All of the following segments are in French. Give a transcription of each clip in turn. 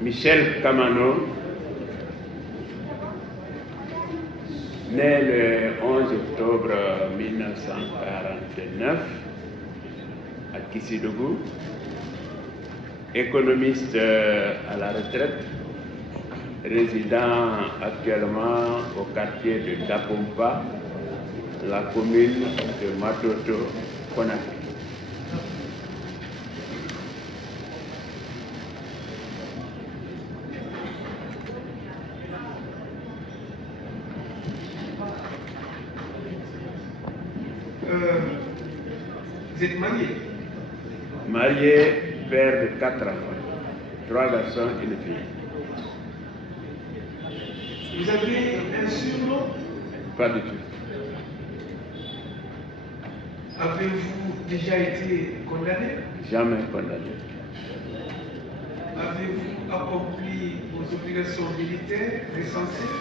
Michel Kamano, né le 11 octobre 1949 à Kissidougou, économiste à la retraite, résident actuellement au quartier de Dapompa, la commune de Matoto, Conakry. Vous êtes marié? Marié, père de 4 enfants, 3 garçons et une fille. Vous avez un surnom? Pas du tout. Avez-vous déjà été condamné? Jamais condamné. Avez-vous accompli vos obligations militaires recensées?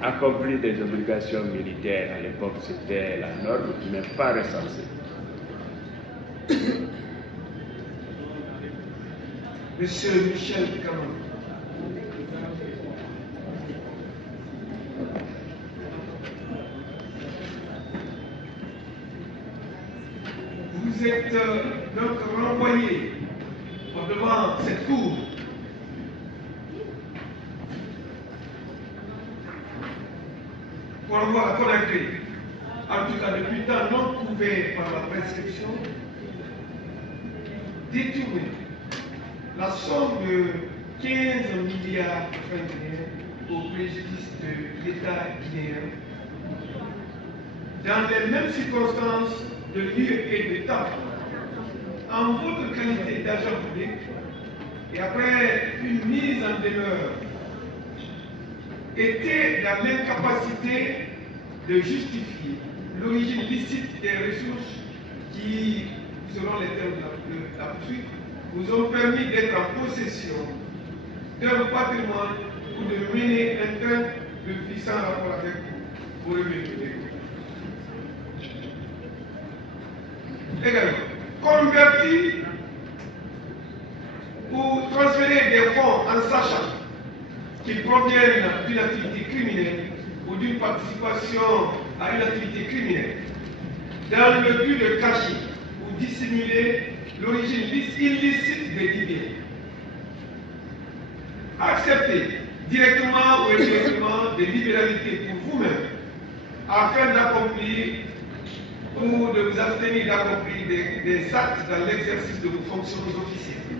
Accompli des obligations militaires à l'époque, c'était la norme, mais pas recensée. Monsieur Michel Kamano, vous êtes donc renvoyé devant cette cour pour avoir à Conakry, en tout cas depuis temps non couvert par la prescription, détourner la somme de 15 milliards de francs guinéens au préjudice de l'État guinéen dans les mêmes circonstances de lieu et de temps, en votre qualité d'agent public et après une mise en demeure, était dans l'incapacité de justifier l'origine licite des ressources qui, selon les termes de la poursuite, vous ont permis d'être en possession d'un patrimoine ou de mener un train de puissant rapport avec vos revenus. Également, converti ou transférer des fonds en sachant qu'ils proviennent d'une activité criminelle ou d'une participation à une activité criminelle, dans le but de cacher ou dissimuler l'origine illicite des biens. Acceptez directement ou indirectement des libéralités pour vous-même afin d'accomplir ou de vous abstenir d'accomplir des actes dans l'exercice de vos fonctions officielles.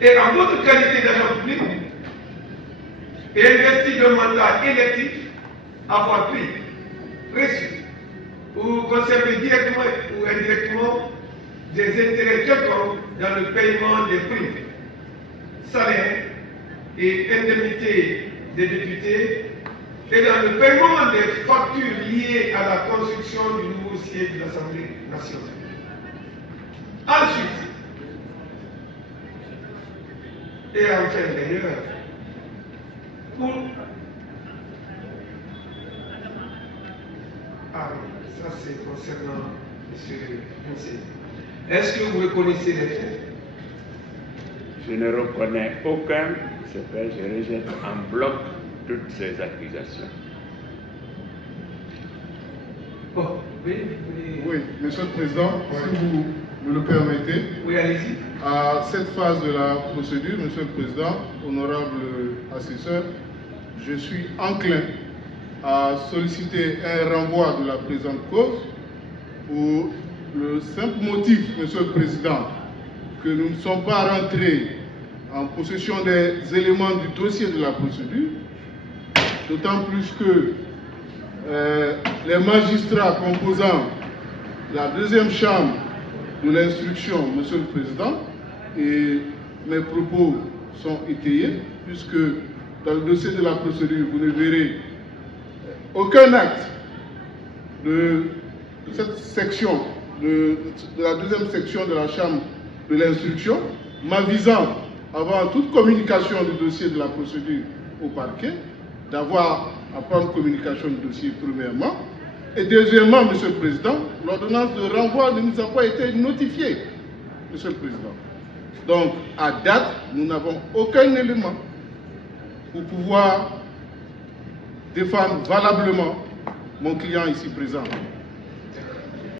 Et en votre qualité d'agent public, et investi d'un mandat électif, avoir pris, reçu ou conservé directement ou indirectement des intérêts quelconques dans le paiement des primes, salaires et indemnités des députés et dans le paiement des factures liées à la construction du nouveau siège de l'Assemblée nationale. Ensuite, et enfin d'ailleurs, ça c'est concernant M. Hussein. Est-ce que vous reconnaissez les faits? Je ne reconnais aucun de ces faits, je rejette en bloc toutes ces accusations. Bon, oui, Monsieur le Président, si vous me le permettez. Oui, allez-y. À cette phase de la procédure, Monsieur le Président, honorable assesseur, je suis enclin à solliciter un renvoi de la présente cause pour le simple motif, Monsieur le Président, que nous ne sommes pas rentrés en possession des éléments du dossier de la procédure, d'autant plus que les magistrats composant la deuxième chambre de l'instruction, Monsieur le Président, et mes propos sont étayés, puisque dans le dossier de la procédure, vous ne verrez aucun acte de cette section, de la deuxième section de la chambre de l'instruction, m'avisant, avant toute communication du dossier de la procédure au parquet, d'avoir à prendre communication du dossier premièrement, et deuxièmement, Monsieur le Président, l'ordonnance de renvoi ne nous a pas été notifiée, Monsieur le Président. Donc, à date, nous n'avons aucun élément pour pouvoir défendre valablement mon client ici présent.